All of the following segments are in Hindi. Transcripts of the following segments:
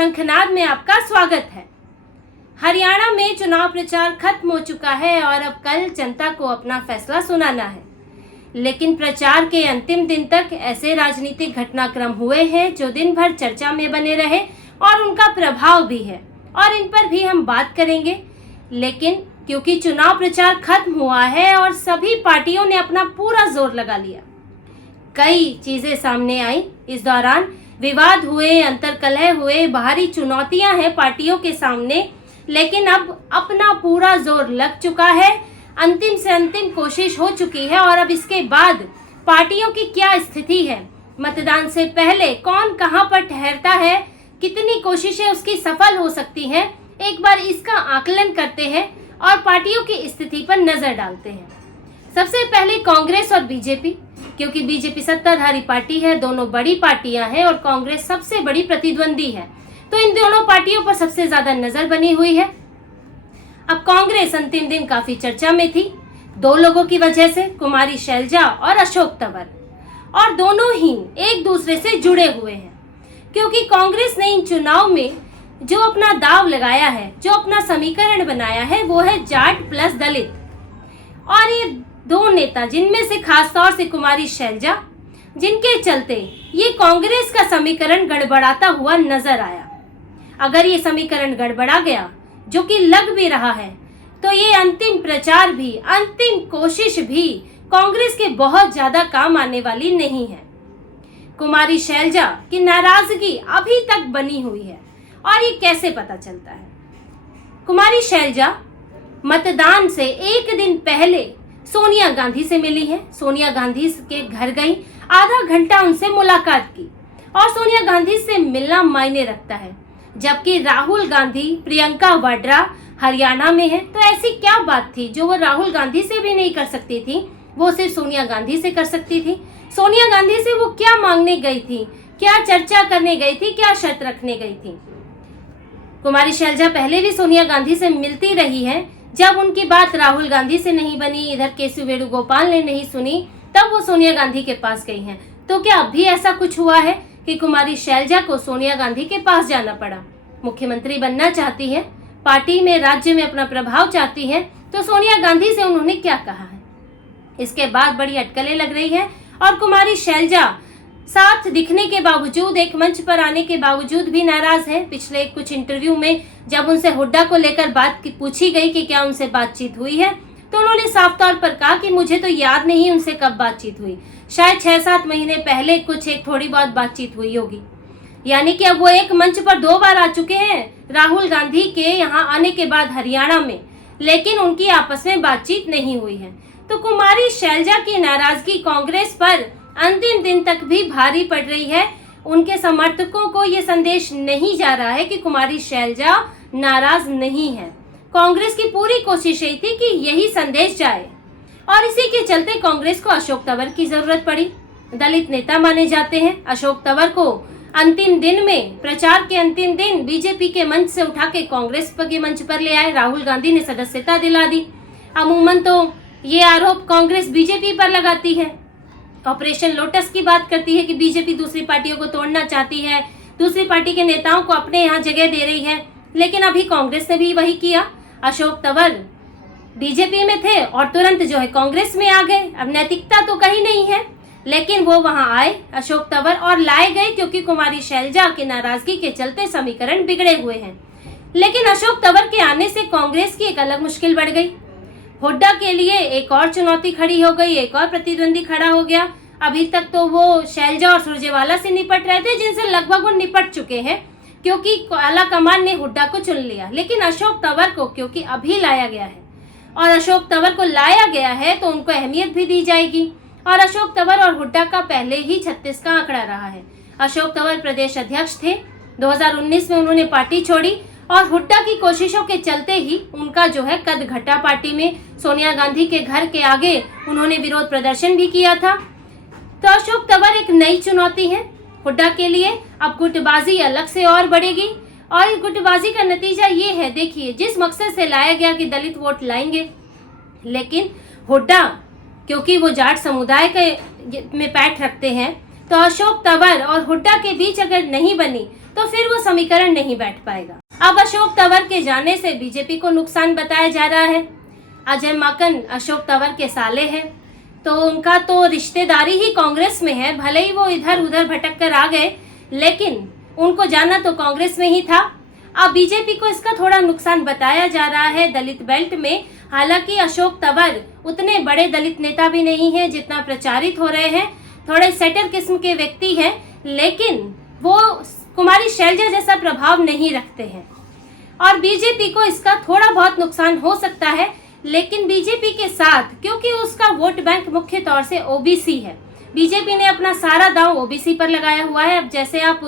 शंखनाद में आपका स्वागत है। हरियाणा में चुनाव प्रचार खत्म हो चुका है और अब कल जनता को अपना फैसला सुनाना है। लेकिन प्रचार के अंतिम दिन तक ऐसे राजनीतिक घटनाक्रम हुए हैं जो दिन भर चर्चा में बने रहे और उनका प्रभाव भी है, और इन पर भी हम बात करेंगे। लेकिन क्योंकि चुनाव प्रचार खत्म हुआ है और सभी पार्टियों ने अपना पूरा जोर लगा लिया, कई चीजें सामने आई। इस दौरान विवाद हुए, अंतर्कलह हुए, बाहरी चुनौतियां हैं पार्टियों के सामने, लेकिन अब अपना पूरा जोर लग चुका है। अंतिम से अंतिम कोशिश हो चुकी है और अब इसके बाद पार्टियों की क्या स्थिति है, मतदान से पहले कौन कहां पर ठहरता है, कितनी कोशिशें उसकी सफल हो सकती हैं, एक बार इसका आकलन करते हैं और पार्टियों की स्थिति पर नजर डालते हैं। सबसे पहले कांग्रेस और बीजेपी, क्योंकि बीजेपी सत्ताधारी पार्टी है, दोनों बड़ी पार्टियां हैं और कांग्रेस सबसे बड़ी प्रतिद्वंदी है, तो इन दोनों पार्टियों पर सबसे ज्यादा नजर बनी हुई है। अब कांग्रेस अंतिम दिन काफी चर्चा में थी, दो लोगों की वजह से, कुमारी शैलजा और अशोक तंवर, और दोनों ही एक दूसरे से जुड़े हुए हैं। क्योंकि कांग्रेस ने इन चुनाव में जो अपना दाव लगाया है, जो अपना समीकरण बनाया है, वो है जाट प्लस दलित। और ये दो नेता, जिनमें से खासतौर से कुमारी शैलजा, जिनके चलते ये कांग्रेस का समीकरण गड़बड़ाता हुआ नजर आया। अगर ये समीकरण गड़बड़ा गया, जो कि लग भी रहा है, तो ये अंतिम प्रचार भी, अंतिम कोशिश भी कांग्रेस के बहुत ज्यादा काम आने वाली नहीं है। कुमारी शैलजा की नाराजगी अभी तक बनी हुई है, और ये कैसे पता चलता है? कुमारी शैलजा मतदान से एक दिन पहले सोनिया गांधी से मिली है, सोनिया गांधी के घर गई, आधा घंटा उनसे मुलाकात की, और सोनिया गांधी से मिलना मायने रखता है। जबकि राहुल गांधी, प्रियंका वाड्रा हरियाणा में है, तो ऐसी क्या बात थी जो वो राहुल गांधी से भी नहीं कर सकती थी, वो सिर्फ सोनिया गांधी से कर सकती थी? सोनिया गांधी से वो क्या मांगने गई थी, क्या चर्चा करने गई थी, क्या शर्त रखने गई थी? कुमारी शैलजा पहले भी सोनिया गांधी से मिलती रही है। जब उनकी बात राहुल गांधी से नहीं बनी, इधर केसी वेणुगोपाल ने नहीं सुनी, तब वो सोनिया गांधी के पास गई हैं। तो क्या अब भी ऐसा कुछ हुआ है कि कुमारी शैलजा को सोनिया गांधी के पास जाना पड़ा? मुख्यमंत्री बनना चाहती है, पार्टी में, राज्य में अपना प्रभाव चाहती है, तो सोनिया गांधी से उन्होंने क्या कहा है? इसके बाद बड़ी अटकलें लग रही है, और कुमारी शैलजा साथ दिखने के बावजूद, एक मंच पर आने के बावजूद भी नाराज है। पिछले कुछ इंटरव्यू में जब उनसे हुड्डा को लेकर बात पूछी गई कि क्या उनसे बातचीत हुई है, तो उन्होंने साफ तौर पर कहा कि मुझे तो याद नहीं उनसे कब बातचीत हुई, शायद 6-7 महीने पहले कुछ एक थोड़ी बहुत बातचीत हुई होगी। यानी कि अब वो एक मंच पर 2 बार आ चुके हैं राहुल गांधी के यहाँ आने के बाद हरियाणा में, लेकिन उनकी आपस में बातचीत नहीं हुई है। तो कुमारी शैलजा की नाराजगी कांग्रेस पर अंतिम दिन तक भी भारी पड़ रही है। उनके समर्थकों को ये संदेश नहीं जा रहा है कि कुमारी शैलजा नाराज नहीं है। कांग्रेस की पूरी कोशिश यही थी कि यही संदेश जाए, और इसी के चलते कांग्रेस को अशोक तंवर की जरूरत पड़ी। दलित नेता माने जाते हैं। अशोक तंवर को अंतिम दिन में, प्रचार के अंतिम दिन, बीजेपी के मंच से उठा के कांग्रेस के मंच पर ले आए। राहुल गांधी ने सदस्यता दिला दी। अमूमन तो ये आरोप कांग्रेस बीजेपी पर लगाती है, ऑपरेशन लोटस की बात करती है कि बीजेपी दूसरी पार्टियों को तोड़ना चाहती है, दूसरी पार्टी के नेताओं को अपने यहाँ जगह दे रही है। लेकिन अभी कांग्रेस ने भी वही किया। अशोक तंवर बीजेपी में थे और तुरंत जो है कांग्रेस में आ गए। अब नैतिकता तो कहीं नहीं है, लेकिन वो वहां आए अशोक तंवर, और लाए गए क्योंकि कुमारी शैलजा की नाराजगी के चलते समीकरण बिगड़े हुए हैं। लेकिन अशोक तंवर के आने से कांग्रेस की एक अलग मुश्किल बढ़ गई। हुड्डा के लिए एक और चुनौती खड़ी हो गई, एक और प्रतिद्वंदी खड़ा हो गया। अभी तक तो वो शैलजा और सुरजेवाला से निपट रहे थे, जिनसे लगभग वो निपट चुके हैं क्योंकि आला कमान ने हुड्डा को चुन लिया। लेकिन अशोक तंवर को क्योंकि अभी लाया गया है, और अशोक तंवर को लाया गया है तो उनको अहमियत भी दी जाएगी। और अशोक तंवर और हुड्डा का पहले ही 36 का आंकड़ा रहा है। अशोक तंवर प्रदेश अध्यक्ष थे, 2019 में उन्होंने पार्टी छोड़ी, और हुड्डा की कोशिशों के चलते ही उनका जो है कद घटा पार्टी में। सोनिया गांधी के घर के आगे उन्होंने विरोध प्रदर्शन भी किया था। तो अशोक तंवर एक नई चुनौती है हुड्डा के लिए। अब गुटबाजी अलग से और बढ़ेगी, और इस गुटबाजी का नतीजा ये है, देखिए, जिस मकसद से लाया गया कि दलित वोट लाएंगे, लेकिन हुड्डा क्योंकि वो जाट समुदाय के में पैठ रखते हैं, तो अशोक तंवर और हुड्डा के बीच अगर नहीं बनी तो फिर वो समीकरण नहीं बैठ पाएगा। अब अशोक तंवर के जाने से बीजेपी को नुकसान बताया जा रहा है। अजय माकन अशोक तंवर के साले हैं, तो उनका तो रिश्तेदारी ही कांग्रेस में है। भले ही वो इधर उधर भटक कर आ गए, लेकिन उनको जाना तो कांग्रेस में ही था। अब बीजेपी को इसका थोड़ा नुकसान बताया जा रहा है दलित बेल्ट में। हालांकि अशोक तंवर उतने बड़े दलित नेता भी नहीं है जितना प्रचारित हो रहे हैं, थोड़े सेटर किस्म के व्यक्ति हैं, लेकिन वो कुमारी शैलजा जैसा प्रभाव नहीं रखते हैं और बीजेपी को इसका थोड़ा बहुत नुकसान हो सकता है। लेकिन बीजेपी के साथ, क्योंकि उसका वोट बैंक मुख्य तौर से ओबीसी है, बीजेपी ने अपना सारा दांव ओबीसी पर लगाया हुआ है। अब जैसे आप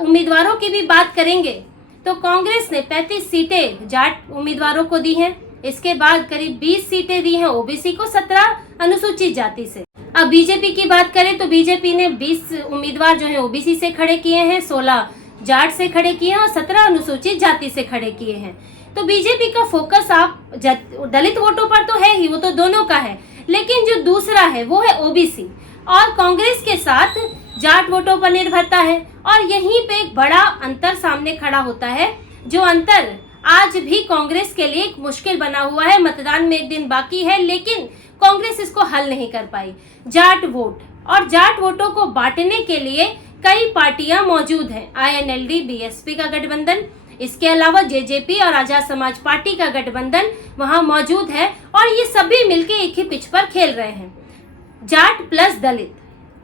उम्मीदवारों की भी बात करेंगे तो कांग्रेस ने 35 सीटें जाट उम्मीदवारों को दी हैं, इसके बाद करीब 20 सीटें दी हैं ओबीसी को, 17 अनुसूचित जाति से। अब बीजेपी की बात करें तो बीजेपी ने 20 उम्मीदवार जो है ओबीसी से खड़े किए हैं, 16 जाट से खड़े किए हैं और 17 अनुसूचित जाति से खड़े किए हैं। तो बीजेपी का फोकस आप दलित वोटों पर तो है ही, वो तो दोनों का है, लेकिन जो दूसरा है वो है ओबीसी और कांग्रेस के साथ जाट वोटों पर निर्भरता है। और यहीं पे एक बड़ा अंतर सामने खड़ा होता है, जो अंतर आज भी कांग्रेस के लिए एक मुश्किल बना हुआ है। मतदान में एक दिन बाकी है, लेकिन कांग्रेस इसको हल नहीं कर पाई। जाट वोट और जाट वोटों को बांटने के लिए कई पार्टियां मौजूद हैं। आईएनएलडी बीएसपी का गठबंधन, इसके अलावा जेजेपी और आजाद समाज पार्टी का गठबंधन वहां मौजूद है और ये सभी मिलके एक ही पिच पर खेल रहे हैं। जाट प्लस दलित,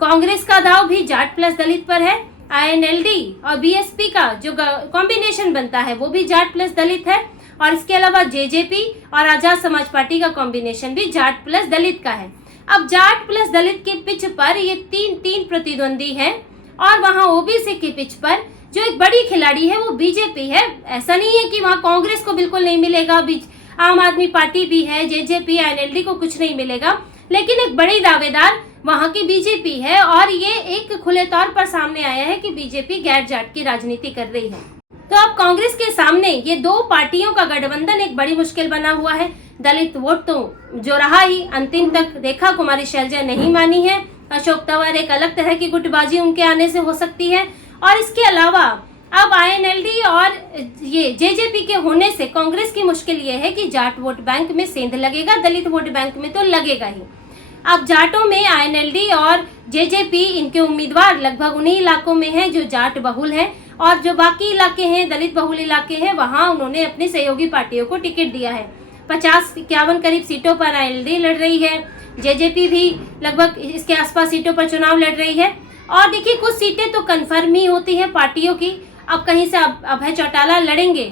कांग्रेस का दाव भी जाट प्लस दलित पर है। आईएनएलडी और बीएसपी का जो कॉम्बिनेशन बनता है वो भी जाट प्लस दलित है और इसके अलावा जेजेपी और आजाद समाज पार्टी का कॉम्बिनेशन भी जाट प्लस दलित का है। अब जाट प्लस दलित के पिच पर ये तीन प्रतिद्वंदी हैं और वहां ओबीसी के पिच पर जो एक बड़ी खिलाड़ी है वो बीजेपी है। ऐसा नहीं है कि वहां कांग्रेस को बिल्कुल नहीं मिलेगा, आम आदमी पार्टी भी है, जेजेपी आईएनएलडी को कुछ नहीं मिलेगा, लेकिन एक बड़ी दावेदार वहां की बीजेपी है और ये एक खुले तौर पर सामने आया है कि बीजेपी गैर जाट की राजनीति कर रही है। तो अब कांग्रेस के सामने ये दो पार्टियों का गठबंधन एक बड़ी मुश्किल बना हुआ है। दलित वोट तो जो रहा ही, अंतिम तक देखा, कुमारी शैलजा नहीं मानी है। अशोक तंवर एक अलग तरह की गुटबाजी उनके आने से हो सकती है और इसके अलावा अब आईएनएलडी और ये जेजेपी के होने से कांग्रेस की मुश्किल ये है कि जाट वोट बैंक में सेंध लगेगा, दलित वोट बैंक में तो लगेगा ही। अब जाटों में आईएनएलडी और जेजेपी, इनके उम्मीदवार लगभग उन्हीं इलाकों में हैं जो जाट बहुल हैं और जो बाकी इलाके हैं, दलित बहुल इलाके हैं, वहां उन्होंने अपनी सहयोगी पार्टियों को टिकट दिया है। 50-51 करीब सीटों पर आईएनएलडी लड़ रही है, जेजेपी भी लगभग इसके आसपास सीटों पर चुनाव लड़ रही है। और देखिए, कुछ सीटें तो कन्फर्म ही होती हैं पार्टियों की। अब कहीं से अभय चौटाला लड़ेंगे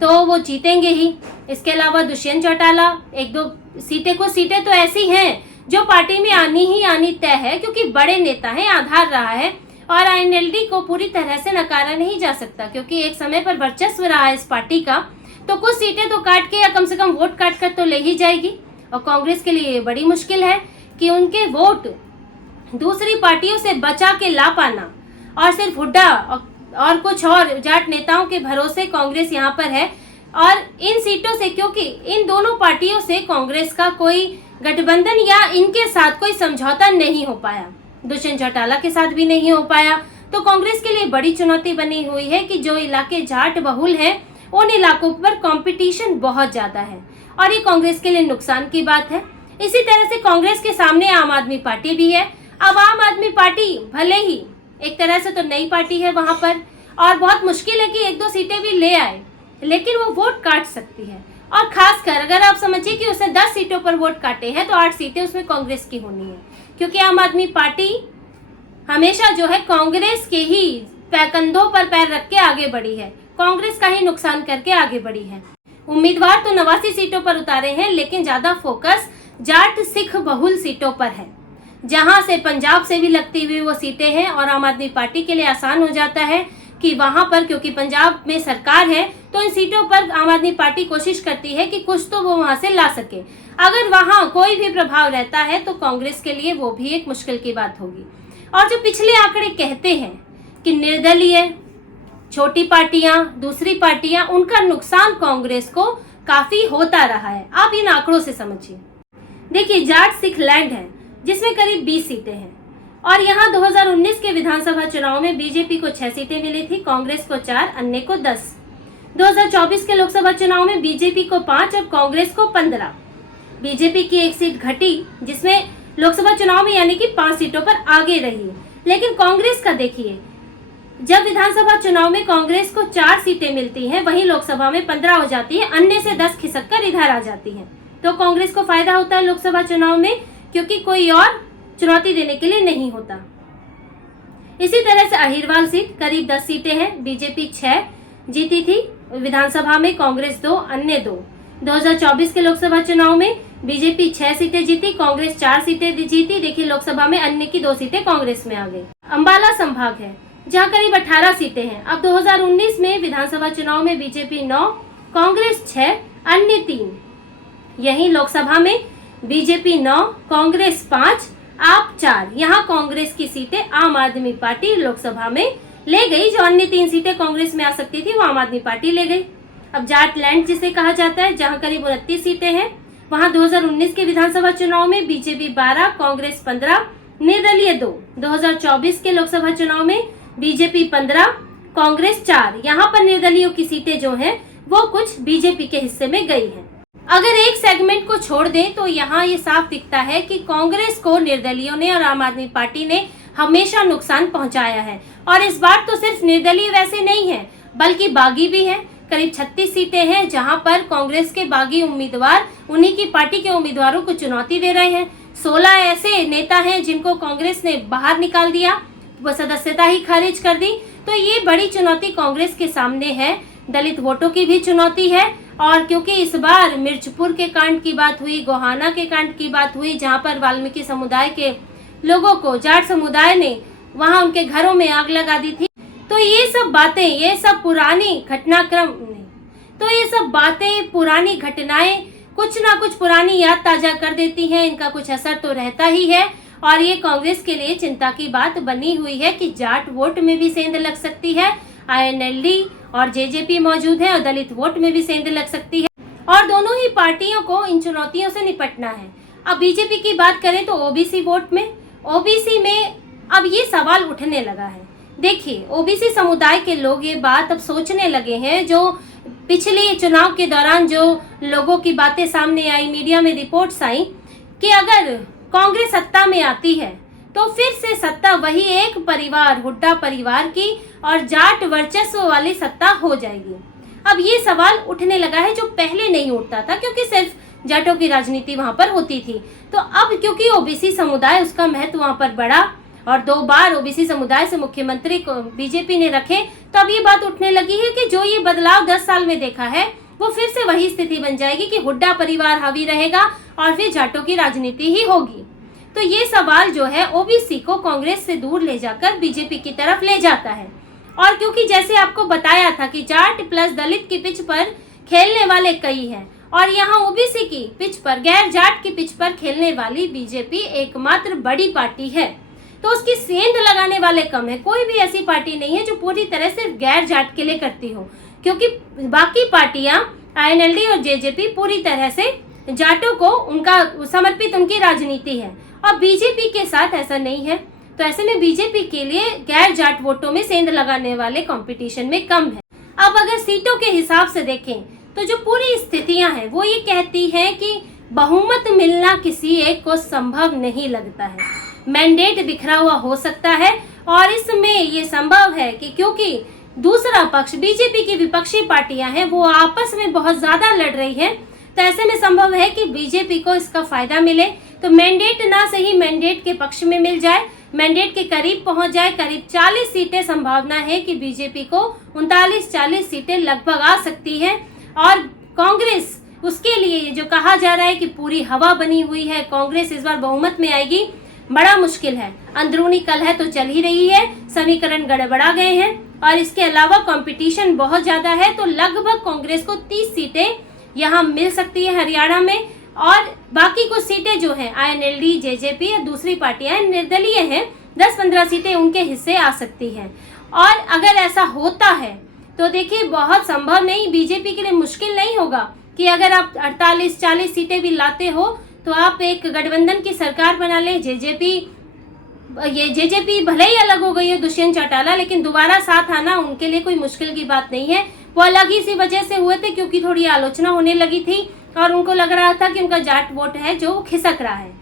तो वो जीतेंगे ही। इसके अलावा दुष्यंत चौटाला, एक दो सीटें, कुछ सीटें तो ऐसी हैं जो पार्टी में आनी ही आनी तय है, क्योंकि बड़े नेता हैं, आधार रहा है और आईएनएलडी को पूरी तरह से नकारा नहीं जा सकता, क्योंकि एक समय पर वर्चस्व रहा है इस पार्टी का। तो कुछ सीटें तो काट के या कम से कम वोट काट कर तो ले ही जाएगी। और कांग्रेस के लिए बड़ी मुश्किल है कि उनके वोट दूसरी पार्टियों से बचा के ला पाना, और सिर्फ हुड्डा और कुछ और जाट नेताओं के भरोसे कांग्रेस यहाँ पर है। और इन सीटों से, क्योंकि इन दोनों पार्टियों से कांग्रेस का कोई गठबंधन या इनके साथ कोई समझौता नहीं हो पाया, दुष्यंत चौटाला के साथ भी नहीं हो पाया, तो कांग्रेस के लिए बड़ी चुनौती बनी हुई है कि जो इलाके जाट बहुल हैं उन इलाकों पर कंपटीशन बहुत ज्यादा है और ये कांग्रेस के लिए नुकसान की बात है। इसी तरह से कांग्रेस के सामने आम आदमी पार्टी भी है। अब आम आदमी पार्टी भले ही एक तरह से तो नई पार्टी है वहां पर और बहुत मुश्किल है कि एक दो सीटें भी ले आए, लेकिन वो वोट काट सकती है। और खासकर अगर आप समझिए कि उसने 10 सीटों पर वोट काटे हैं तो 8 सीटें उसमें कांग्रेस की होनी है, क्योंकि आम आदमी पार्टी हमेशा जो है कांग्रेस के ही कंधों पर पैर रख के आगे बढ़ी है, कांग्रेस का ही नुकसान करके आगे बढ़ी है। उम्मीदवार तो 89 सीटों पर उतारे हैं, लेकिन ज्यादा फोकस जाट सिख बहुल सीटों पर है, जहां से पंजाब से भी लगती हुई वो सीटें हैं और आम आदमी पार्टी के लिए आसान हो जाता है कि वहां पर, क्योंकि पंजाब में सरकार है, तो इन सीटों पर आम आदमी पार्टी कोशिश करती है कि कुछ तो वो वहां से ला सके। अगर वहां कोई भी प्रभाव रहता है तो कांग्रेस के लिए वो भी एक मुश्किल की बात होगी। और जो पिछले आंकड़े कहते हैं कि निर्दलीय, छोटी पार्टियां, दूसरी पार्टियां, उनका नुकसान कांग्रेस को काफी होता रहा है। आप इन आंकड़ों से समझिए। देखिए, जाट सिख लैंड है जिसमें करीब 20 सीटें हैं, और यहाँ 2019 के विधानसभा चुनाव में बीजेपी को 6 सीटें मिली थी, कांग्रेस को 4, अन्य को 10। 2024 के लोकसभा चुनाव में बीजेपी को 5 और कांग्रेस को 15। बीजेपी की 1 सीट घटी, जिसमें लोकसभा चुनाव में यानी कि 5 सीटों पर आगे रही। लेकिन कांग्रेस का देखिए, जब विधानसभा चुनाव में कांग्रेस को 4 सीटें मिलती हैं, वहीं लोकसभा में 15 हो जाती है, अन्य से 10 खिसक कर इधर आ जाती है। तो कांग्रेस को फायदा होता है लोकसभा चुनाव में, क्योंकि कोई और चुनौती देने के लिए नहीं होता। इसी तरह से अहिरवाल सीट करीब 10 सीटें हैं, बीजेपी 6 जीती थी विधानसभा में, कांग्रेस 2, अन्य 2। 2024 के लोकसभा चुनाव में बीजेपी 6 सीटें जीती, कांग्रेस 4 सीटें जीती। देखिए लोकसभा में अन्य की 2 सीटें कांग्रेस में आ गई। अंबाला संभाग है, जहां करीब 18 सीटें हैं। अब 2019 में विधानसभा चुनाव में बीजेपी 9, कांग्रेस 6, अन्य 3। यहीं लोकसभा में बीजेपी 9, कांग्रेस 5, आप 4। यहाँ कांग्रेस की सीटें आम आदमी पार्टी लोकसभा में ले गई। जो अन्य 3 सीटें कांग्रेस में आ सकती थी वो आम आदमी पार्टी ले गई। अब जाटलैंड जिसे कहा जाता है, जहाँ करीब 29 सीटें हैं, वहाँ 2019 के विधानसभा चुनाव में बीजेपी 12, कांग्रेस 15, निर्दलीय 2। 2024 के लोकसभा चुनाव में बीजेपी 15, कांग्रेस 4। यहाँ पर निर्दलीयों की सीटें जो हैं वो कुछ बीजेपी के हिस्से में गई हैं। अगर एक सेगमेंट को छोड़ दें तो यहाँ ये साफ दिखता है कि कांग्रेस को निर्दलीयों ने और आम आदमी पार्टी ने हमेशा नुकसान पहुंचाया है। और इस बार तो सिर्फ निर्दलीय वैसे नहीं है, बल्कि बागी भी है। करीब 36 सीटें हैं, जहां पर कांग्रेस के बागी उम्मीदवार उन्हीं की पार्टी के उम्मीदवारों को चुनौती दे रहे हैं। 16 ऐसे नेता हैं जिनको कांग्रेस ने बाहर निकाल दिया, वो सदस्यता ही खारिज कर दी। तो ये बड़ी चुनौती कांग्रेस के सामने है। दलित वोटों की भी चुनौती है। और क्योंकि इस बार मिर्चपुर के कांड की बात हुई, गोहाना के कांड की बात हुई, जहां पर वाल्मीकि समुदाय के लोगों को जाट समुदाय ने वहां उनके घरों में आग लगा दी थी। तो ये सब बातें, ये सब पुरानी घटनाक्रम नहीं, तो ये सब बातें, पुरानी घटनाएं कुछ ना कुछ पुरानी याद ताजा कर देती हैं। इनका कुछ असर तो रहता ही है। और ये कांग्रेस के लिए चिंता की बात बनी हुई है कि जाट वोट में भी सेंध लग सकती है। आईएनएलडी और जेजेपी मौजूद है और दलित वोट में भी सेंध लग सकती है। और दोनों ही पार्टियों को इन चुनौतियों से निपटना है। अब बीजेपी की बात करें तो ओबीसी वोट में, ओबीसी में अब ये सवाल उठने लगा है। देखिए ओबीसी समुदाय के लोग ये बात अब सोचने लगे हैं, जो पिछले चुनाव के दौरान जो लोगों की बातें सामने आई, मीडिया में रिपोर्ट्स आई कि अगर कांग्रेस सत्ता में आती है तो फिर से सत्ता वही एक परिवार, हुड्डा परिवार की और जाट वर्चस्व वाली सत्ता हो जाएगी। अब ये सवाल उठने लगा है जो पहले नहीं उठता था, क्योंकि सिर्फ जाटों की राजनीति वहां पर होती थी। तो अब क्योंकि ओबीसी समुदाय, उसका महत्व वहां पर बढ़ा और 2 बार ओबीसी समुदाय से मुख्यमंत्री को बीजेपी ने रखे, तो अब ये बात उठने लगी है कि जो ये बदलाव 10 साल में देखा है वो फिर से वही स्थिति बन जाएगी कि हुड्डा परिवार हावी रहेगा और फिर जाटों की राजनीति ही होगी। तो ये सवाल जो है ओबीसी को कांग्रेस से दूर ले जाकर बीजेपी की तरफ ले जाता है। और क्योंकि जैसे आपको बताया था कि जाट प्लस दलित की पिच पर खेलने वाले कई हैं और यहाँ ओबीसी की पिच पर, गैर जाट की पिच पर खेलने वाली बीजेपी एकमात्र बड़ी पार्टी है, तो उसकी सेंध लगाने वाले कम है। कोई भी ऐसी पार्टी नहीं है जो पूरी तरह से गैर जाट के लिए करती हो, क्योंकि बाकी पार्टियां आईएनएलडी और जेजेपी पूरी तरह से जाटों को उनका समर्पित उनकी राजनीति है और बीजेपी के साथ ऐसा नहीं है। तो ऐसे में बीजेपी के लिए गैर जाट वोटों में सेंध लगाने वाले कंपटीशन में कम है। अब अगर सीटों के हिसाब से देखें तो जो पूरी स्थितियां हैं वो ये कहती हैं कि बहुमत मिलना किसी एक को संभव नहीं लगता है। मैंडेट बिखरा हुआ हो सकता है और इसमें ये संभव है कि क्योंकि दूसरा पक्ष बीजेपी की विपक्षी पार्टियां हैं वो आपस में बहुत ज्यादा लड़ रही हैं, तो ऐसे में संभव है कि बीजेपी को इसका फायदा मिले। तो मैंडेट ना सही मैंडेट के पक्ष में मिल जाए, मैंडेट के करीब पहुंच जाए। करीब 40 सीटें संभावना है कि बीजेपी को 39-40 सीटें लगभग आ सकती हैं। और कांग्रेस, उसके लिए जो कहा जा रहा है कि पूरी हवा बनी हुई है, कांग्रेस इस बार बहुमत में आएगी, बड़ा मुश्किल है। अंदरूनी कलह तो चल ही रही है, समीकरण गड़बड़ा गए हैं और इसके अलावा कंपटीशन बहुत ज्यादा है। तो लगभग कांग्रेस को 30 सीटें यहाँ मिल सकती है हरियाणा में और बाकी कुछ सीटें जो हैं आईएनएलडी, जेजेपी और दूसरी पार्टियां निर्दलीय हैं, 10-15 सीटें उनके हिस्से आ सकती हैं। और अगर ऐसा होता है तो देखिए बहुत संभव नहीं, बीजेपी के लिए मुश्किल नहीं होगा कि अगर आप 48-40 सीटें भी लाते हो तो आप एक गठबंधन की सरकार बना ले, जेजेपी ये जेजेपी भले ही अलग हो गई है दुष्यंत चौटाला, लेकिन दोबारा साथ आना उनके लिए कोई मुश्किल की बात नहीं है। वो अलग ही सी वजह से हुए थे क्योंकि थोड़ी आलोचना होने लगी थी और उनको लग रहा था कि उनका जाट वोट है जो खिसक रहा है।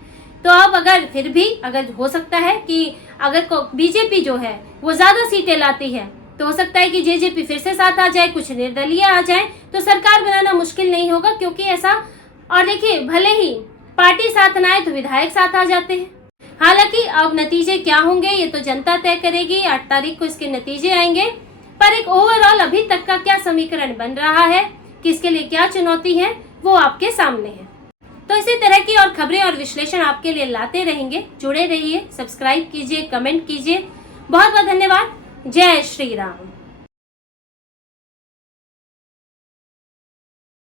तो अब अगर फिर भी अगर हो सकता है कि अगर बीजेपी जो है वो ज्यादा सीटें लाती है तो हो सकता है कि जेजेपी फिर से साथ आ जाए, कुछ निर्दलीय आ जाए, तो सरकार बनाना मुश्किल नहीं होगा। क्योंकि ऐसा, और देखिए भले ही पार्टी साथ ना आए तो विधायक साथ आ जाते हैं। हालांकि अब नतीजे क्या होंगे ये तो जनता तय करेगी, 8 तारीख को इसके नतीजे आएंगे। पर एक ओवरऑल अभी तक का क्या समीकरण बन रहा है, किसके लिए क्या चुनौती है, वो आपके सामने है। तो इसी तरह की और खबरें और विश्लेषण आपके लिए लाते रहेंगे। जुड़े रहिए, सब्सक्राइब कीजिए, कमेंट कीजिए। बहुत बहुत धन्यवाद। जय श्री राम।